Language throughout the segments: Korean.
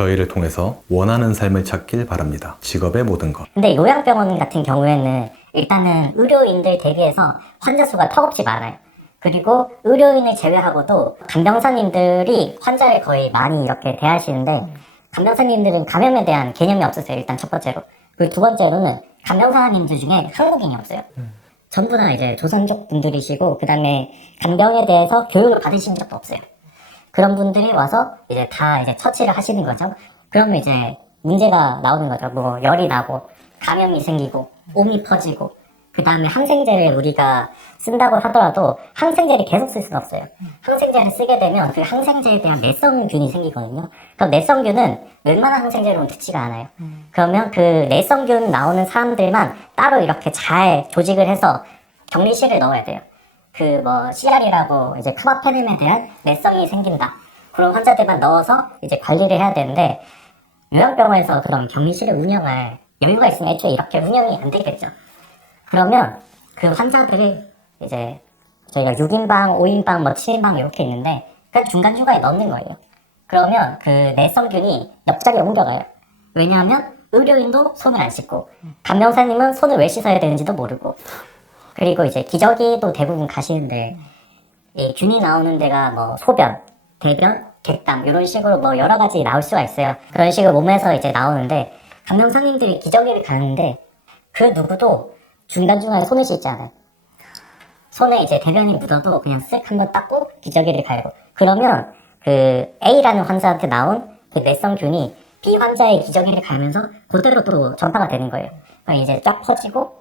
저희를 통해서 원하는 삶을 찾길 바랍니다. 직업의 모든 것. 근데 요양병원 같은 경우에는 일단은 의료인들 대비해서 환자 수가 턱없이 많아요. 그리고 의료인을 제외하고도 간병사님들이 환자를 거의 많이 이렇게 대하시는데, 간병사님들은 감염에 대한 개념이 없으세요. 일단 첫 번째로. 그리고 두 번째로는 간병사님들 중에 한국인이 없어요. 전부 다 이제 조선족 분들이시고, 그 다음에 간병에 대해서 교육을 받으신 적도 없어요. 그런 분들이 와서 이제 다 이제 처치를 하시는 거죠. 그러면 이제 문제가 나오는 거죠. 뭐 열이 나고 감염이 생기고 옴이 퍼지고, 그 다음에 항생제를 우리가 쓴다고 하더라도 항생제를 계속 쓸 수는 없어요. 항생제를 쓰게 되면 그 항생제에 대한 내성균이 생기거든요. 그럼 내성균은 웬만한 항생제로는 듣지가 않아요. 그러면 그 내성균 나오는 사람들만 따로 이렇게 잘 조직을 해서 격리실을 넣어야 돼요. 그 뭐 CR이라고 이제 카바페넴에 대한 내성이 생긴다, 그런 환자들만 넣어서 이제 관리를 해야 되는데, 요양병원에서 그런 격리실을 운영할 여유가 있으면 애초에 이렇게 운영이 안 되겠죠. 그러면 그 환자들을 이제 저희가 6인방, 5인방, 뭐 7인방 이렇게 있는데, 그 중간중간에 넣는 거예요. 그러면 그 내성균이 옆자리에 옮겨가요. 왜냐하면 의료인도 손을 안 씻고, 간병사님은 손을 왜 씻어야 되는지도 모르고, 그리고 이제 기저귀도 대부분 가시는데, 이 균이 나오는 데가 뭐 소변, 대변, 객담 이런 식으로 뭐 여러 가지 나올 수가 있어요. 그런 식으로 몸에서 이제 나오는데, 간병사님들이 기저귀를 가는데 그 누구도 중간중간에 손을 씻지 않아요. 손에 이제 대변이 묻어도 그냥 쓱 한번 닦고 기저귀를 갈고, 그러면 그 A라는 환자한테 나온 그 내성균이 B 환자의 기저귀를 갈면서 그대로 또 전파가 되는 거예요. 그럼 이제 쫙 퍼지고,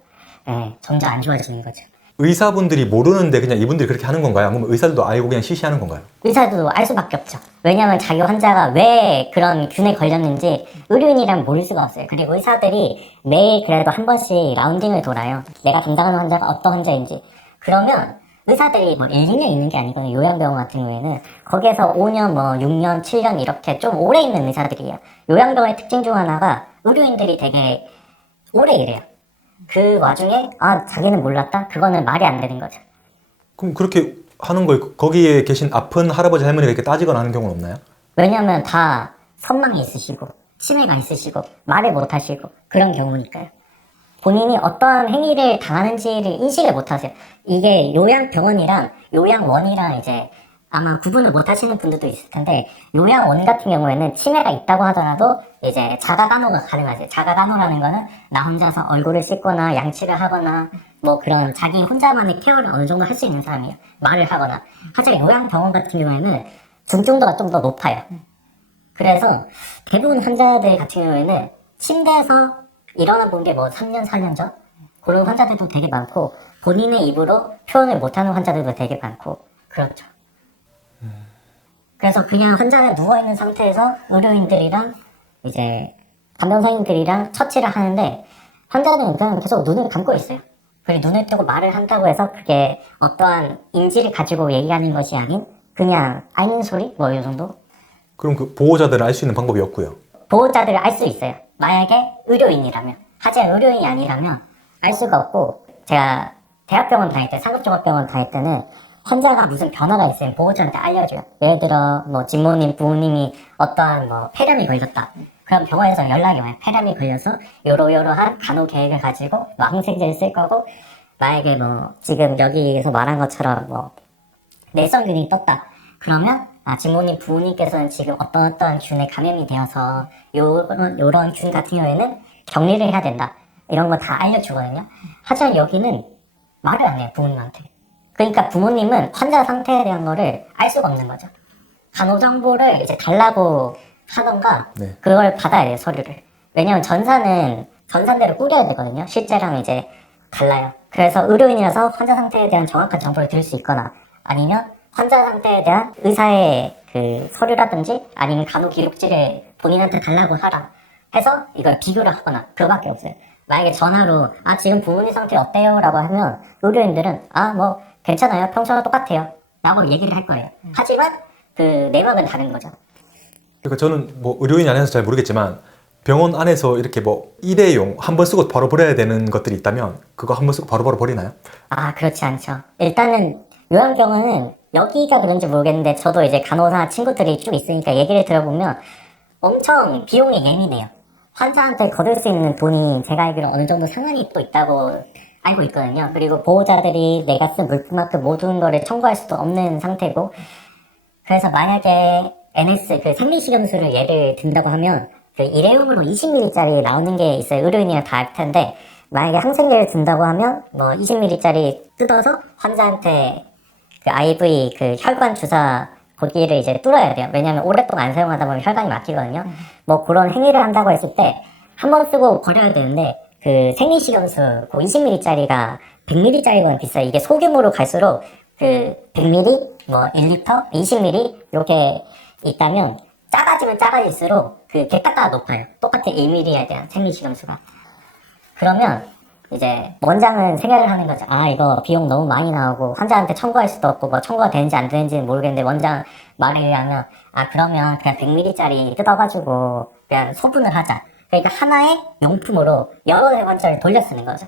점점 안 좋아지는 거죠. 의사분들이 모르는데 그냥 이분들이 그렇게 하는 건가요? 아니면 의사들도 알고 그냥 시시하는 건가요? 의사도 알 수밖에 없죠. 왜냐하면 자기 환자가 왜 그런 균에 걸렸는지 의료인이라면 모를 수가 없어요. 그리고 의사들이 매일 그래도 한 번씩 라운딩을 돌아요. 내가 담당하는 환자가 어떤 환자인지. 그러면 의사들이 뭐 1, 2년 있는 게 아니거든요. 요양병원 같은 경우에는 거기에서 5년, 뭐 6년, 7년 이렇게 좀 오래 있는 의사들이에요. 요양병원의 특징 중 하나가 의료인들이 되게 오래 일해요. 그 와중에 자기는 몰랐다? 그거는 말이 안 되는 거죠. 그럼 그렇게 하는 걸 거기에 계신 아픈 할아버지 할머니가 이렇게 따지거나 하는 경우는 없나요? 왜냐면 다 선망이 있으시고 치매가 있으시고 말을 못 하시고 그런 경우니까요. 본인이 어떠한 행위를 당하는지를 인식을 못 하세요. 이게 요양병원이랑 요양원이랑 이제 아마 구분을 못 하시는 분들도 있을 텐데, 요양원 같은 경우에는 치매가 있다고 하더라도 이제 자가간호가 가능하세요. 자가간호라는 거는 나 혼자서 얼굴을 씻거나 양치를 하거나 뭐 그런 자기 혼자만의 케어를 어느 정도 할 수 있는 사람이에요. 말을 하거나. 하지만 요양병원 같은 경우에는 중증도가 좀 더 높아요. 그래서 대부분 환자들 같은 경우에는 침대에서 일어나 본 게 뭐 3년, 4년 전? 그런 환자들도 되게 많고, 본인의 입으로 표현을 못하는 환자들도 되게 많고, 그렇죠. 그래서 그냥 환자가 누워있는 상태에서 의료인들이랑 이제 간병사님들이랑 처치를 하는데, 환자는 그냥 계속 눈을 감고 있어요. 그리고 눈을 뜨고 말을 한다고 해서 그게 어떠한 인지를 가지고 얘기하는 것이 아닌 그냥 아는 소리? 뭐 이 정도? 그럼 그 보호자들은 알 수 있는 방법이 없고요. 보호자들을 알 수 있어요. 만약에 의료인이라면. 하지만 의료인이 아니라면 알 수가 없고, 제가 대학병원 다닐 때, 상급종합병원 다닐 때는 환자가 무슨 변화가 있으면 보호자한테 알려줘요. 예를 들어 뭐 진모님, 부모님이 어떠한 뭐 폐렴이 걸렸다. 그럼 병원에서 연락이 와요. 폐렴이 걸려서 요러요러한 간호 계획을 가지고 뭐 항생제를 쓸 거고, 만약에 뭐 지금 여기에서 말한 것처럼 뭐 내성균이 떴다. 그러면 진모님, 부모님께서는 지금 어떤 균에 감염이 되어서 요런 균 같은 경우에는 격리를 해야 된다. 이런 거 다 알려주거든요. 하지만 여기는 말을 안 해요, 부모님한테. 그러니까 부모님은 환자 상태에 대한 거를 알 수가 없는 거죠. 간호 정보를 이제 달라고 하던가, 네. 그걸 받아야 돼요, 서류를. 왜냐면 전산대로 꾸려야 되거든요. 실제랑 이제 달라요. 그래서 의료인이라서 환자 상태에 대한 정확한 정보를 들을 수 있거나, 아니면 환자 상태에 대한 의사의 그 서류라든지 아니면 간호 기록지를 본인한테 달라고 하라 해서 이걸 비교를 하거나, 그거밖에 없어요. 만약에 전화로 지금 부모님 상태 어때요? 라고 하면 의료인들은 뭐 괜찮아요, 평소와 똑같아요 라고 얘기를 할 거예요. 하지만 그 내막은 다른 거죠. 그러니까 저는 뭐 의료인이 아니어서 잘 모르겠지만, 병원 안에서 이렇게 뭐 일회용 한 번 쓰고 바로 버려야 되는 것들이 있다면 그거 한 번 쓰고 바로바로 버리나요? 그렇지 않죠. 일단은 요양병원은 여기가 그런지 모르겠는데, 저도 이제 간호사 친구들이 쭉 있으니까 얘기를 들어보면 엄청 비용이 예민해요. 환자한테 거둘 수 있는 돈이 제가 알기로 어느 정도 상한이 또 있다고 알고 있거든요. 그리고 보호자들이 내가 쓴 물품만큼 모든 거를 청구할 수도 없는 상태고, 그래서 만약에 NS 그 생리식염수를 예를 든다고 하면 그 일회용으로 20ml짜리 나오는 게 있어요. 의료인이랑 다 알 텐데, 만약에 항생제를 든다고 하면 뭐 20ml짜리 뜯어서 환자한테 그 IV 그 혈관 주사 거기를 이제 뚫어야 돼요. 왜냐하면 오랫동안 안 사용하다 보면 혈관이 막히거든요. 뭐 그런 행위를 한다고 했을 때 한 번 쓰고 버려야 되는데, 그 생리식염수 그 20ml짜리가 100ml짜리보다 비싸요. 이게 소규모로 갈수록 그 100ml, 뭐 1리터, 20ml 이렇게 있다면 작아지면 작아질수록 그 객가가 높아요. 똑같은 1ml에 대한 생리식염수가. 그러면 이제 원장은 생각을 하는 거죠. 아, 이거 비용 너무 많이 나오고 환자한테 청구할 수도 없고 뭐 청구가 되는지 안 되는지는 모르겠는데, 원장 말에 의하면 아, 그러면 그냥 100ml짜리 뜯어가지고 그냥 소분을 하자. 그러니까 하나의 용품으로 여러 대 환자를 돌려 쓰는 거죠.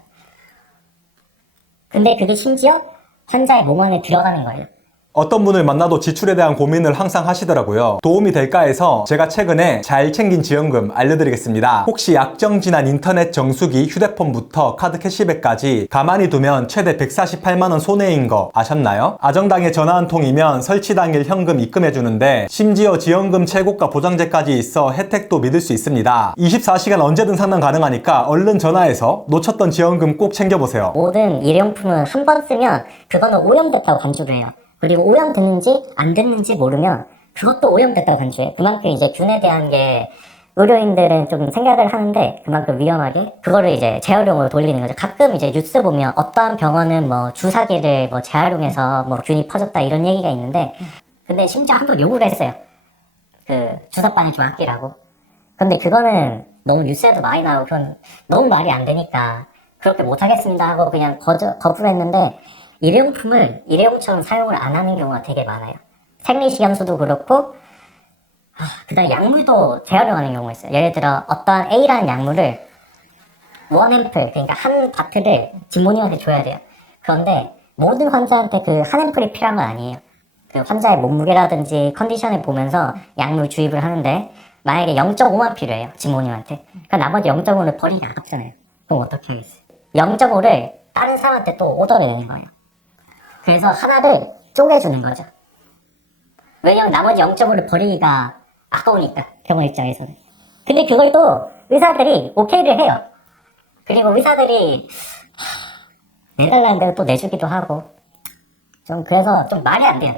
근데 그게 심지어 환자의 몸 안에 들어가는 거예요. 어떤 분을 만나도 지출에 대한 고민을 항상 하시더라고요. 도움이 될까 해서 제가 최근에 잘 챙긴 지원금 알려드리겠습니다. 혹시 약정 지난 인터넷 정수기, 휴대폰부터 카드 캐시백까지 가만히 두면 최대 148만원 손해인 거 아셨나요? 아정당에 전화 한 통이면 설치 당일 현금 입금해주는데 심지어 지원금 최고가 보장제까지 있어 혜택도 믿을 수 있습니다. 24시간 언제든 상담 가능하니까 얼른 전화해서 놓쳤던 지원금 꼭 챙겨보세요. 모든 일회용품은 한 번 쓰면 그거는 오염됐다고 간주를 해요. 그리고 오염됐는지 안 됐는지 모르면 그것도 오염됐다고 간주해요. 그만큼 이제 균에 대한 게 의료인들은 좀 생각을 하는데 그만큼 위험하게 그거를 이제 재활용으로 돌리는 거죠. 가끔 이제 뉴스 보면 어떠한 병원은 뭐 주사기를 뭐 재활용해서 뭐 균이 퍼졌다 이런 얘기가 있는데, 근데 심지어 한 번 요구를 했어요. 그 주사바늘 좀 아끼라고. 근데 그거는 너무 뉴스에도 많이 나오고 그건 너무 말이 안 되니까 그렇게 못하겠습니다 하고 그냥 거부를 했는데, 일회용품을 일회용처럼 사용을 안 하는 경우가 되게 많아요. 생리식염수도 그렇고, 그다음 약물도 재활용하는 경우가 있어요. 예를 들어 어떠한 A라는 약물을 원 앰플, 그러니까 한 바트를 진모님한테 줘야 돼요. 그런데 모든 환자한테 그 한 앰플이 필요한 건 아니에요. 그 환자의 몸무게라든지 컨디션을 보면서 약물 주입을 하는데, 만약에 0.5만 필요해요, 진모님한테. 그럼 나머지 0.5를 버리기 아깝잖아요. 그럼 어떻게 하겠어요? 0.5를 다른 사람한테 또 오더를 내는 거예요. 그래서 하나를 쪼개주는 거죠. 왜냐면 나머지 0.5를 버리기가 아까우니까, 병원 입장에서는. 근데 그걸 또 의사들이 오케이를 해요. 그리고 의사들이 내달라는 대로 또 내주기도 하고, 좀 그래서 좀 말이 안 돼요.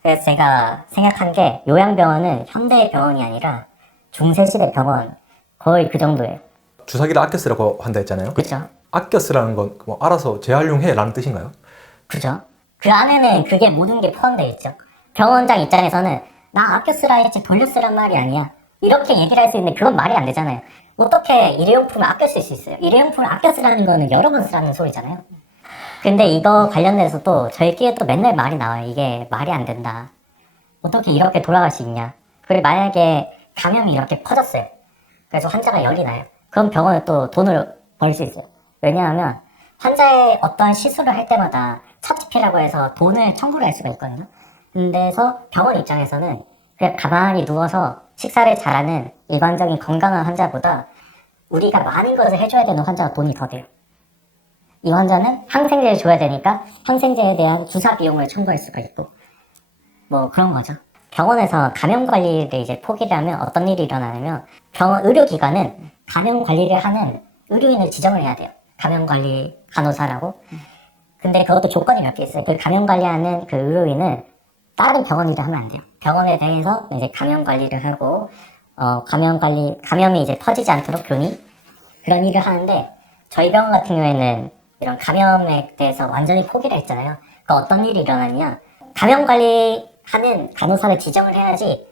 그래서 제가 생각한 게 요양병원은 현대 병원이 아니라 중세시대 병원, 거의 그 정도예요. 주사기를 아껴 쓰라고 한다 했잖아요. 그쵸? 아껴 쓰라는 건 뭐 알아서 재활용해 라는 뜻인가요? 그죠? 그 안에는 그게 모든 게 포함되어 있죠. 병원장 입장에서는 나 아껴 쓰라 했지 돌려 쓰란 말이 아니야, 이렇게 얘기를 할 수 있는데 그건 말이 안 되잖아요. 어떻게 일회용품을 아껴 쓸 수 있어요? 일회용품을 아껴 쓰라는 거는 여러 번 쓰라는 소리잖아요. 근데 이거 관련돼서 또 저희끼리 또 맨날 말이 나와요. 이게 말이 안 된다. 어떻게 이렇게 돌아갈 수 있냐. 그리고 만약에 감염이 이렇게 퍼졌어요. 그래서 환자가 열이 나요. 그럼 병원은 또 돈을 벌 수 있어요. 왜냐하면 환자의 어떤 시술을 할 때마다 차치피라고 해서 돈을 청구를 할 수가 있거든요. 근데서 병원 입장에서는 그냥 가만히 누워서 식사를 잘하는 일반적인 건강한 환자보다 우리가 많은 것을 해줘야 되는 환자가 돈이 더 돼요. 이 환자는 항생제를 줘야 되니까 항생제에 대한 주사 비용을 청구할 수가 있고, 뭐 그런 거죠. 병원에서 감염 관리를 이제 포기를 하면 어떤 일이 일어나냐면, 병원 의료기관은 감염 관리를 하는 의료인을 지정을 해야 돼요. 감염 관리 간호사라고. 근데 그것도 조건이 몇 개 있어요. 그 감염 관리하는 그 의료인은 다른 병원 일을 하면 안 돼요. 병원에 대해서 이제 감염 관리를 하고, 감염이 이제 퍼지지 않도록 그런 일을 하는데, 저희 병원 같은 경우에는 이런 감염에 대해서 완전히 포기를 했잖아요. 그 어떤 일이 일어나냐? 감염 관리하는 간호사를 지정을 해야지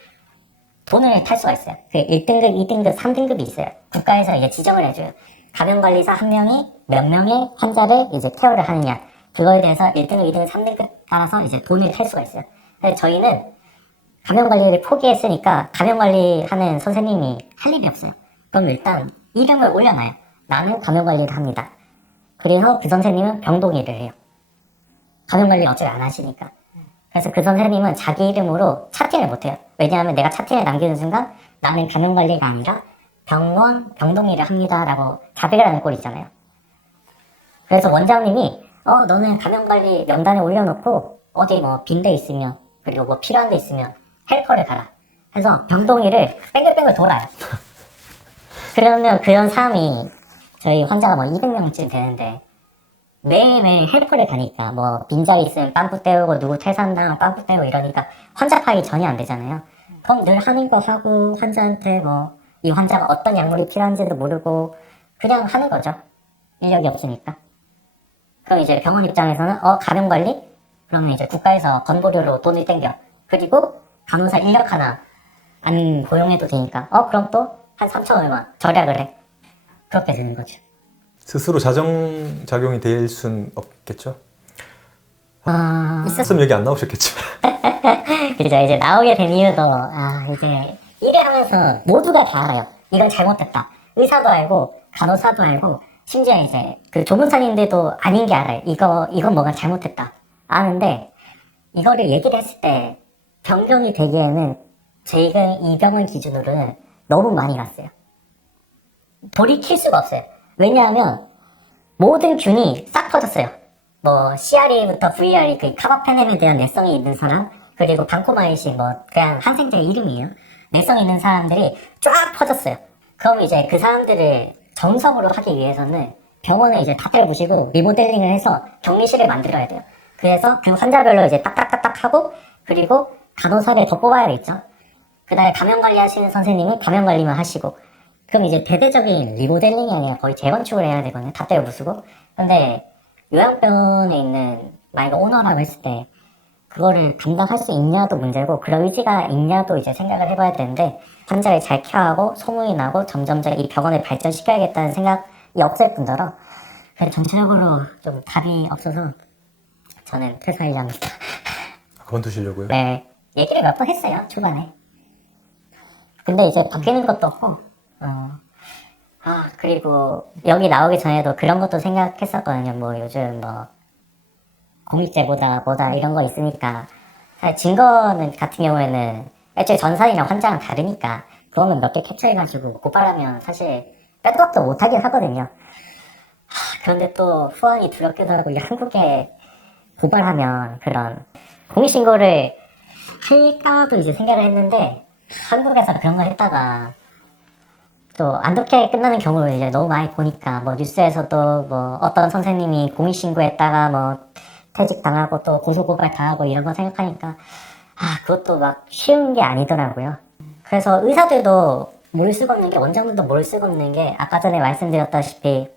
돈을 탈 수가 있어요. 그 1등급, 2등급, 3등급이 있어요. 국가에서 이제 지정을 해줘요. 감염관리사 한 명이 몇 명의 환자를 이제 케어를 하느냐. 그거에 대해서 1등급, 2등급, 3등급 따라서 이제 돈을 탈 수가 있어요. 근데 저희는 감염관리를 포기했으니까 감염관리하는 선생님이 할 일이 없어요. 그럼 일단 이름을 올려놔요. 나는 감염관리를 합니다. 그래서 그 선생님은 병동 일을 해요. 감염관리 어차피 안 하시니까. 그래서 그 선생님은 자기 이름으로 차팅을 못해요. 왜냐하면 내가 차팅을 남기는 순간 나는 감염관리가 아니라 병원 병동일을 합니다라고 자백을 하는 꼴 있잖아요. 그래서 원장님이 너는 감염관리 명단에 올려놓고 어디 뭐 빈데 있으면 그리고 뭐 필요한 데 있으면 헬퍼를 가라 해서 병동일을 뺑글뺑글 돌아요. 그러면 그런 사람이 저희 환자가 뭐 200명쯤 되는데 매일매일 헬퍼를 가니까 뭐 빈자리 있으면 빰프 때우고 누구 퇴산당하면 빰프 때우고 이러니까 환자 파악이 전혀 안 되잖아요. 그럼 늘 하는 거 하고 환자한테 뭐 이 환자가 어떤 약물이 필요한지도 모르고 그냥 하는 거죠. 인력이 없으니까. 그럼 이제 병원 입장에서는 감염관리? 그러면 이제 국가에서 건보료로 돈을 땡겨. 그리고 간호사 인력 하나 안 고용해도 되니까 그럼 또 한 3천 얼마 절약을 해. 그렇게 되는 거죠. 스스로 자정작용이 될 순 없겠죠? 있었으면 있으면 여기 안 나오셨겠죠? 그죠. 이제 나오게 된 이유도 이제 일을 하면서 모두가 다 알아요. 이건 잘못됐다. 의사도 알고 간호사도 알고 심지어 이제 그 조문사님들도 아닌 게 알아요. 이건 뭐가 잘못됐다. 아는데 이거를 얘기를 했을 때 변경이 되기에는 저희가 이 병원 기준으로는 너무 많이 갔어요. 돌이킬 수가 없어요. 왜냐하면 모든 균이 싹 퍼졌어요. 뭐 CRE부터 VRE 그 카바페넴에 대한 내성이 있는 사람 그리고 방코마이신 뭐 그냥 항생제 이름이에요. 내성 있는 사람들이 쫙 퍼졌어요. 그럼 이제 그 사람들을 정석으로 하기 위해서는 병원을 이제 다 때려부시고 리모델링을 해서 격리실을 만들어야 돼요. 그래서 그 환자별로 이제 딱딱딱딱 하고 그리고 간호사를 더 뽑아야 되겠죠. 그 다음에 감염관리 하시는 선생님이 감염관리만 하시고 그럼 이제 대대적인 리모델링이 아니라 거의 재건축을 해야 되거든요. 다 때려 부수고. 근데 요양병원에 있는 만약에 오너라고 했을 때 그거를 감당할 수 있냐도 문제고 그런 의지가 있냐도 이제 생각을 해봐야 되는데 환자를 잘 케어하고 소문이 나고 점점점 이 병원을 발전시켜야겠다는 생각이 없을 뿐더러 그래서 전체적으로 좀 답이 없어서 저는 퇴사하려 합니다. 그만두시려고요? 네. 얘기를 몇 번 했어요, 초반에. 근데 이제 바뀌는 것도 없고, 그리고 여기 나오기 전에도 그런 것도 생각했었거든요. 뭐 요즘 뭐, 공익제보다 뭐다 이런 거 있으니까. 사실 증거는 같은 경우에는 애초에 전산이랑 환자랑 다르니까, 그거는 몇 개 캡처해가지고 고발하면 사실 빼도 박도 못하긴 하거든요. 그런데 또 후환이 두렵기도 하고, 이 한국에 고발하면 그런 공익신고를 할까도 이제 생각을 했는데, 한국에서 그런 걸 했다가 또 안 좋게 끝나는 경우를 이제 너무 많이 보니까 뭐 뉴스에서도 뭐 어떤 선생님이 공익신고했다가 뭐 퇴직당하고 또 고소고발 당하고 이런 거 생각하니까 그것도 막 쉬운 게 아니더라고요. 그래서 의사들도 뭘 쓰고 있는 게 원장들도 뭘 쓰고 있는 게 아까 전에 말씀드렸다시피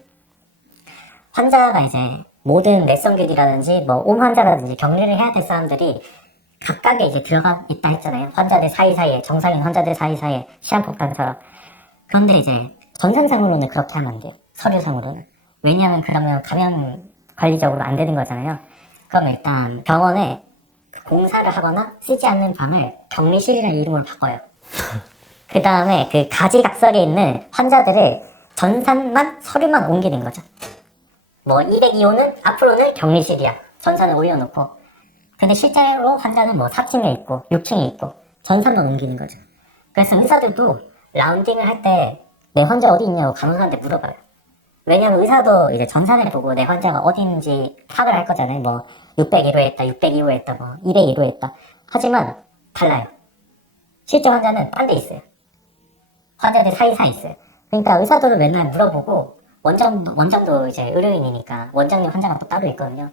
환자가 이제 모든 내성균이라든지 뭐 옴 환자라든지 격리를 해야 될 사람들이 각각에 이제 들어가 있다 했잖아요. 환자들 사이사이에, 정상인 환자들 사이사이에 시한폭탄처럼. 그런데 이제 전산상으로는 그렇게 하면 안 돼요. 서류상으로는. 왜냐하면 그러면 감염 관리적으로 안 되는 거잖아요. 그럼 일단 병원에 공사를 하거나 쓰지 않는 방을 격리실이라는 이름으로 바꿔요. 그 다음에 그 가지각설에 있는 환자들을 전산만 서류만 옮기는 거죠. 뭐 202호는 앞으로는 격리실이야. 전산을 올려놓고. 근데 실제로 환자는 뭐 4층에 있고 6층에 있고 전산만 옮기는 거죠. 그래서 의사들도 라운딩을 할 때 내 환자 어디 있냐고 간호사한테 물어봐요. 왜냐면 의사도 이제 전산을 보고 내 환자가 어디 있는지 파악을 할 거잖아요. 뭐 601호에 있다, 602호에 있다, 뭐 202호에 있다. 하지만 달라요. 실제 환자는 딴 데 있어요. 환자들 사이사이 있어요. 그러니까 의사들은 맨날 물어보고 원장도 이제 의료인이니까 원장님 환자가 또 따로 있거든요.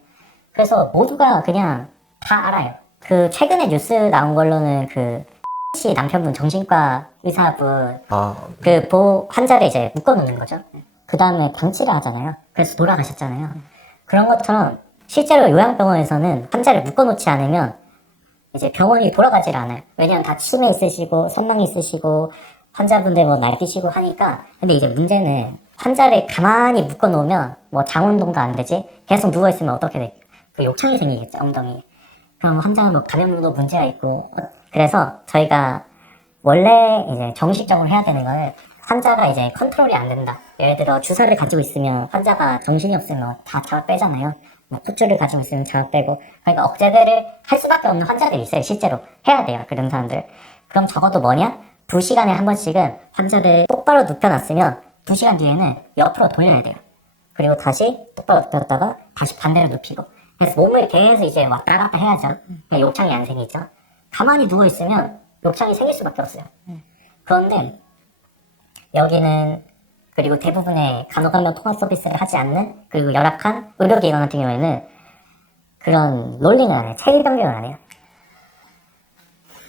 그래서 모두가 그냥 다 알아요. 그 최근에 뉴스 나온 걸로는 그 씨 남편분 정신과 의사분 환자를 이제 묶어놓는 거죠. 그 다음에 방치를 하잖아요. 그래서 돌아가셨잖아요. 그런 것처럼 실제로 요양병원에서는 환자를 묶어놓지 않으면 이제 병원이 돌아가질 않아요. 왜냐면 다 치매 있으시고 선망 있으시고 환자분들 뭐 날뛰시고 하니까. 근데 이제 문제는 환자를 가만히 묶어놓으면 뭐 장운동도 안 되지. 계속 누워있으면 어떻게 돼? 그 욕창이 생기겠죠, 엉덩이에. 그럼 환자는 뭐 감염도 문제가 있고. 그래서 저희가 원래 이제 정식적으로 해야 되는 거는 환자가 이제 컨트롤이 안 된다. 예를 들어 주사를 가지고 있으면 환자가 정신이 없으면 다 자극 빼잖아요. 뭐 굿즈를 가지고 있으면 자극 빼고. 그러니까 억제들을 할 수밖에 없는 환자들이 있어요. 실제로 해야 돼요. 그런 사람들. 그럼 적어도 뭐냐? 2시간에 한 번씩은 환자를 똑바로 눕혀놨으면 2시간 뒤에는 옆으로 돌려야 돼요. 그리고 다시 똑바로 눕혔다가 다시 반대로 눕히고. 그래서 몸을 계속 이제 왔다 갔다 해야죠. 그러니까 욕창이 안 생기죠. 가만히 누워있으면 욕창이 생길 수밖에 없어요. 그런데 여기는 그리고 대부분의 간호간병 통합 서비스를 하지 않는 그리고 열악한 의료기관 같은 경우에는 그런 롤링을 안 해요. 체위변경을 안 해요.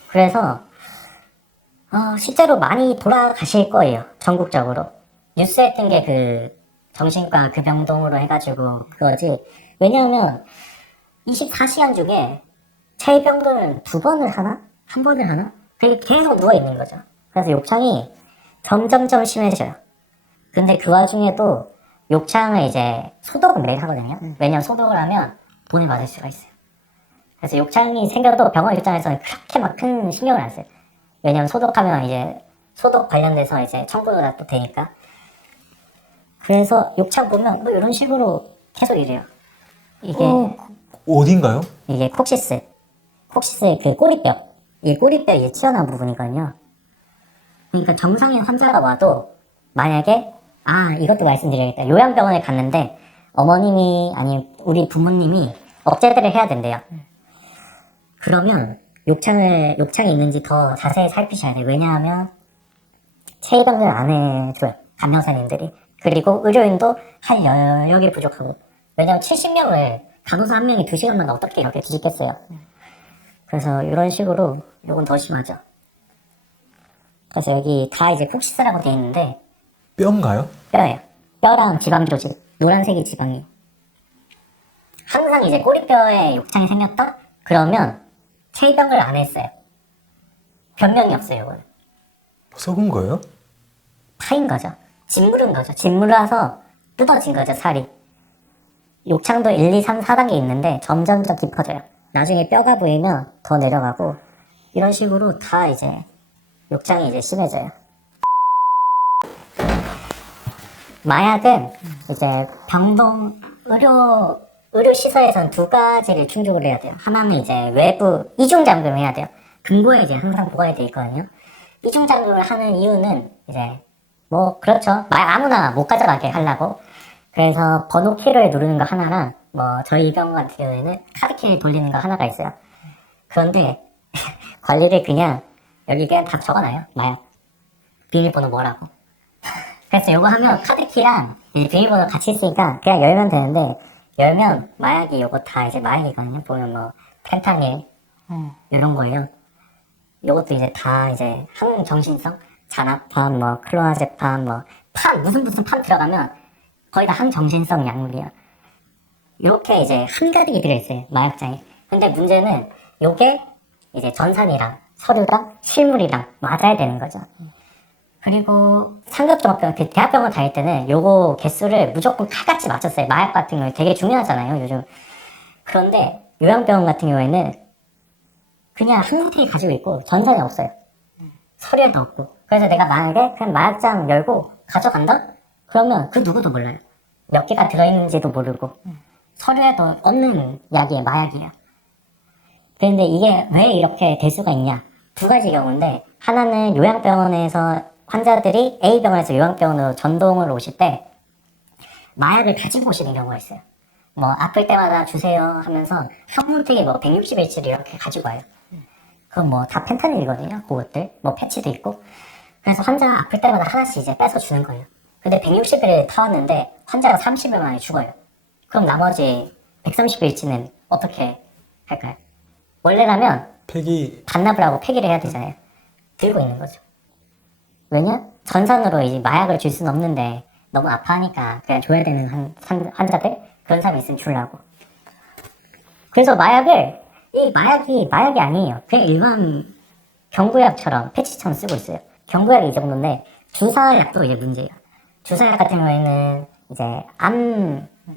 그래서 실제로 많이 돌아가실 거예요. 전국적으로. 뉴스에 뜬 게 그 정신과 급영동으로 해가지고 그거지. 왜냐하면 24시간 중에 체위변경을 2번을 하나? 1번을 하나? 그게 계속 누워있는 거죠. 그래서 욕창이 점점점 심해져요. 근데 그 와중에도 욕창을 이제 소독은 매일 하거든요. 왜냐면 소독을 하면 돈을 받을 수가 있어요. 그래서 욕창이 생겨도 병원 입장에서는 그렇게 막 큰 신경을 안 써요. 왜냐면 소독하면 이제 소독 관련돼서 이제 청구가 또 되니까. 그래서 욕창 보면 뭐 이런 식으로 계속 이래요. 이게 어딘가요? 이게 콕시스 그 꼬리뼈. 이 꼬리뼈 이 튀어나온 부분이거든요. 그러니까 정상인 환자가 와도 만약에 이것도 말씀드려야겠다. 요양병원에 갔는데 어머님이 아니 우리 부모님이 억제들을 해야 된대요. 그러면 욕창이 있는지 더 자세히 살피셔야 돼요. 왜냐하면 체위병을 안 해줘요. 간병사님들이. 그리고 의료인도 할 여력이 부족하고. 왜냐하면 70명을 간호사 한 명이 2시간만 어떻게 이렇게 뒤집겠어요. 그래서 이런 식으로 요건 더 심하죠. 그래서 여기 다 이제 콕시스라고 돼 있는데 뼈인가요? 뼈예요. 뼈랑 지방 교질. 노란색이 지방이에요. 항상 이제 꼬리뼈에 욕창이 생겼다? 그러면 체위병을 안 했어요. 변명이 없어요, 이거는. 썩은 거예요? 파인 거죠. 짓무른 거죠. 짓무라서 뜯어진 거죠, 살이. 욕창도 1, 2, 3, 4단계 있는데 점점 더 깊어져요. 나중에 뼈가 보이면 더 내려가고 이런 식으로 다 이제 욕창이 이제 심해져요. 마약은 이제 병동 의료 시설에선 2가지를 충족을 해야 돼요. 하나는 이제 외부 이중 잠금을 해야 돼요. 금고에 이제 항상 보관이 돼 있거든요. 이중 잠금을 하는 이유는 이제 뭐 그렇죠. 마약 아무나 못 가져가게 하려고. 그래서 번호 키를 누르는 거 하나랑 뭐 저희 병원 같은 경우에는 카드키를 돌리는 거 하나가 있어요. 그런데 관리를 그냥 여기 그냥 다 적어놔요. 마약 비밀번호 뭐라고. 그래서 요거 하면 카드키랑 비밀번호 같이 있으니까 그냥 열면 되는데 열면 마약이 요거 다 이제 마약이거든요. 보면 뭐 펜타닐 이런 거예요. 요것도 이제 다 이제 항정신성 자나팜 뭐 클로나제팜 뭐 팜 무슨 팜 들어가면 거의 다 항정신성 약물이에요. 이렇게 이제 한가득이 들어있어요. 마약장에. 근데 문제는 요게 이제 전산이랑 서류랑 실물이랑 맞아야 되는 거죠. 그리고 상급종합병원, 그 대학병원 다닐 때는 요거 개수를 무조건 칼같이 맞췄어요. 마약 같은 거 되게 중요하잖아요, 요즘. 그런데 요양병원 같은 경우에는 그냥 항상택이 가지고 있고 전산이 없어요. 서류에도 없고. 그래서 내가 만약에 그냥 마약장 열고 가져간다? 그러면 그 누구도 몰라요. 몇 개가 들어있는지도 모르고. 서류에도 없는 약이에요, 마약이에요. 그런데 이게 왜 이렇게 될 수가 있냐? 2가지 경우인데 하나는 요양병원에서 환자들이 A병원에서 요양병원으로 전동을 오실 때 마약을 가지고 오시는 경우가 있어요. 뭐 아플 때마다 주세요 하면서 한 뭉텅이 뭐 160일치를 이렇게 가지고 와요. 그건 뭐 다 펜타닐이거든요. 그것들 뭐 패치도 있고. 그래서 환자 아플 때마다 하나씩 이제 빼서 주는 거예요. 근데 160일을 타왔는데 환자가 30일 만에 죽어요. 그럼 나머지 130일치는 어떻게 할까요? 원래라면 폐기 반납을 하고 폐기를 해야 되잖아요. 들고 있는 거죠. 왜냐? 전산으로 이제 마약을 줄 수는 없는데 너무 아파하니까 그냥 줘야 되는 환자들? 그런 사람이 있으면 주려고. 그래서 이 마약이 아니에요. 그냥 일반 경구약처럼 패치처럼 쓰고 있어요. 경구약이 이 정도인데 주사약도 이게 문제예요. 주사약 같은 경우에는 이제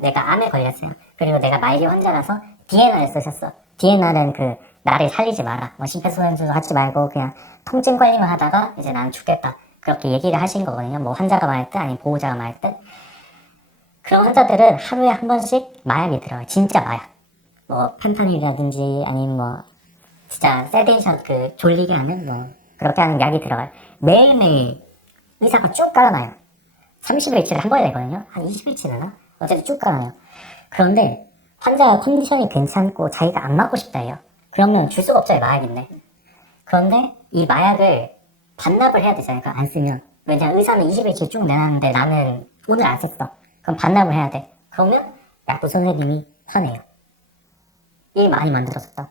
내가 암에 걸렸어요. 그리고 내가 말기 환자라서 DNR을 쓰셨어. DNR은 그 나를 살리지 마라. 뭐 심폐소생술 하지 말고 그냥 통증 관리만 하다가 이제 나는 죽겠다. 그렇게 얘기를 하신 거거든요. 뭐 환자가 말했든 아니면 보호자가 말했든. 그런 환자들은 하루에 한 번씩 마약이 들어요. 진짜 마약. 뭐 펜타닐이라든지 아니면 뭐 진짜 세데이션 그 졸리게 하는 뭐 그렇게 하는 약이 들어가요. 매일매일 의사가 쭉 깔아놔요. 30일치를 한 번에 내거든요. 한 20일치나? 어쨌든 쭉 깔아놔요. 그런데 환자가 컨디션이 괜찮고 자기가 안 맞고 싶다 해요. 그러면 줄 수가 없잖아요. 마약인데. 그런데 이 마약을 반납을 해야 되잖아요. 안 쓰면. 왜냐면 의사는 20일치 쭉 내놨는데 나는 오늘 안 썼어. 그럼 반납을 해야 돼. 그러면 약국 선생님이 화내요. 일 많이 만들어졌다고.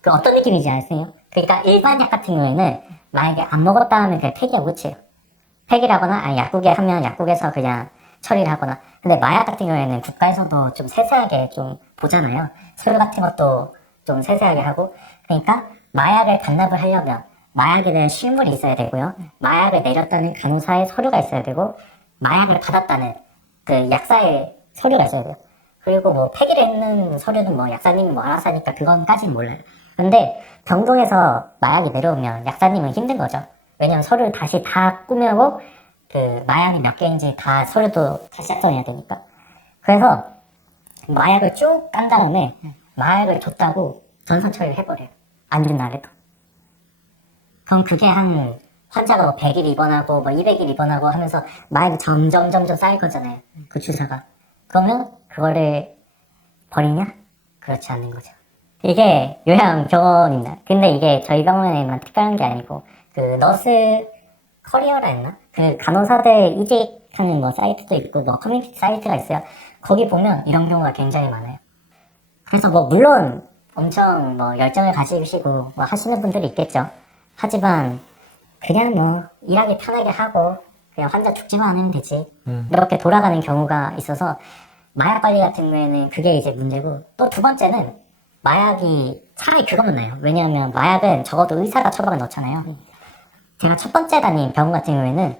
그 어떤 느낌인지 아세요? 그러니까 일반 약 같은 경우에는 만약에 안 먹었다 하면 그냥 폐기하고 끝이에요. 폐기하거나 아니 약국에 하면 약국에서 그냥 처리를 하거나. 근데 마약 같은 경우에는 국가에서도 좀 세세하게 좀 보잖아요. 서류 같은 것도 좀 세세하게 하고. 그러니까 마약을 반납을 하려면 마약에 대한 실물이 있어야 되고요. 마약을 내렸다는 간호사의 서류가 있어야 되고 마약을 받았다는 그 약사의 서류가 있어야 돼요. 그리고 뭐 폐기를 했는 서류는 뭐 약사님이 뭐 알아서 하니까 그건까지는 몰라요. 근데 병동에서 마약이 내려오면 약사님은 힘든 거죠. 왜냐면 서류를 다시 다 꾸며고 그 마약이 몇 개인지 다 서류도 다시 작성해야 되니까. 그래서 마약을 쭉 깐 다음에 마약을 줬다고 전선 처리를 해버려요. 안 준 날에도. 그럼 그게 한 환자가 뭐 100일 입원하고 뭐 200일 입원하고 하면서 마약이 점점 쌓일 거잖아요. 그 주사가. 그러면 그거를 버리냐? 그렇지 않는 거죠. 이게 요양병원입니다. 근데 이게 저희 병원에만 특별한 게 아니고 그 너스 커리어라 했나? 그 간호사들 이직하는 뭐 사이트도 있고 뭐 커뮤니티 사이트가 있어요. 거기 보면 이런 경우가 굉장히 많아요. 그래서 뭐 물론 엄청 뭐 열정을 가지시고 뭐 하시는 분들이 있겠죠. 하지만 그냥 뭐 일하기 편하게 하고 그냥 환자 죽지만 않으면 되지. 이렇게 돌아가는 경우가 있어서 마약 관리 같은 경우에는 그게 이제 문제고, 또 두 번째는 마약이 차라리 그거면 나요. 왜냐하면 마약은 적어도 의사가 처방을 넣잖아요. 제가 첫 번째 다닌 병원 같은 경우에는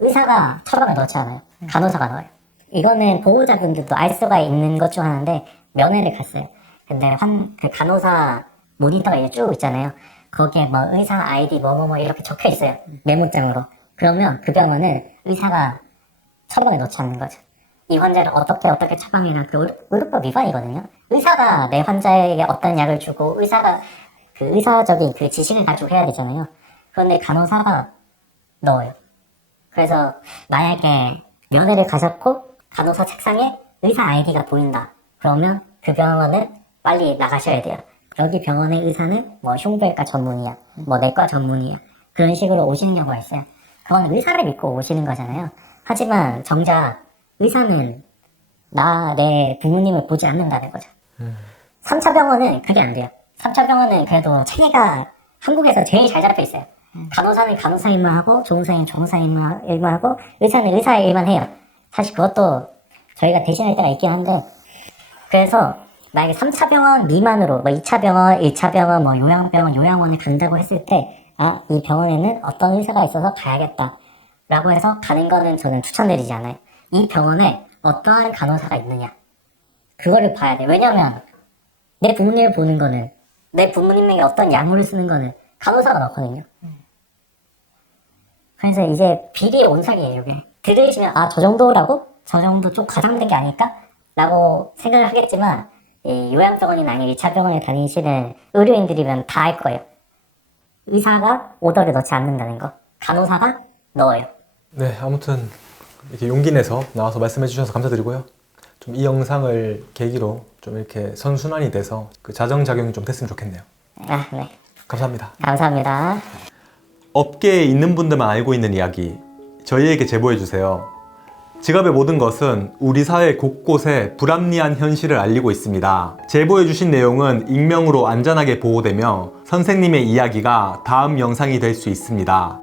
의사가 처방을 넣지 않아요. 간호사가 넣어요. 이거는 보호자분들도 알 수가 있는 것 중 하나인데 면회를 갔어요. 근데 그 간호사 모니터가 이제 쭉 있잖아요. 거기에 뭐 의사 아이디 뭐뭐뭐 이렇게 적혀 있어요. 메모장으로. 그러면 그 병원은 의사가 처방을 넣지 않는 거죠. 이 환자를 어떻게 처방해라. 그 의료법 위반이거든요. 의사가 내 환자에게 어떤 약을 주고 의사가 그 의사적인 그 지식을 가지고 해야 되잖아요. 그런데 간호사가 넣어요. 그래서 만약에 면회를 가셨고 간호사 책상에 의사 아이디가 보인다. 그러면 그 병원은 빨리 나가셔야 돼요. 여기 병원의 의사는 뭐 흉부외과 전문이야, 뭐 내과 전문이야. 그런 식으로 오시는 경우가 있어요. 그건 의사를 믿고 오시는 거잖아요. 하지만 정작 의사는 내 부모님을 보지 않는다는 거죠. 3차 병원은 그게 안 돼요. 3차 병원은 그래도 체계가 한국에서 제일 잘 잡혀 있어요. 간호사는 간호사 일만 하고 조무사는 조무사 일만 하고 의사는 의사 일만 해요. 사실 그것도 저희가 대신할 때가 있긴 한데, 그래서 만약에 3차 병원 미만으로 뭐 2차 병원, 1차 병원, 뭐 요양병원, 요양원을 간다고 했을 때 이 병원에는 어떤 의사가 있어서 가야겠다 라고 해서 가는 거는 저는 추천드리지 않아요. 이 병원에 어떠한 간호사가 있느냐 그거를 봐야 돼요. 왜냐면 내 부모님을 보는 거는, 내 부모님에게 어떤 약물을 쓰는 거는 간호사가 넣거든요. 그래서 이제 비리의 온상이에요. 이게 들으시면 저 정도라고? 저 정도 좀 과장된 게 아닐까? 라고 생각을 하겠지만 이 요양병원이나 아니면 2차 병원에 다니시는 의료인들이면 다 알 거예요. 의사가 오더를 넣지 않는다는 거, 간호사가 넣어요. 네, 아무튼 이렇게 용기 내서 나와서 말씀해 주셔서 감사드리고요. 좀 이 영상을 계기로 좀 이렇게 선순환이 돼서 그 자정작용이 좀 됐으면 좋겠네요. 네. 감사합니다. 감사합니다. 업계에 있는 분들만 알고 있는 이야기, 저희에게 제보해 주세요. 직업의 모든 것은 우리 사회 곳곳에 불합리한 현실을 알리고 있습니다. 제보해 주신 내용은 익명으로 안전하게 보호되며 선생님의 이야기가 다음 영상이 될 수 있습니다.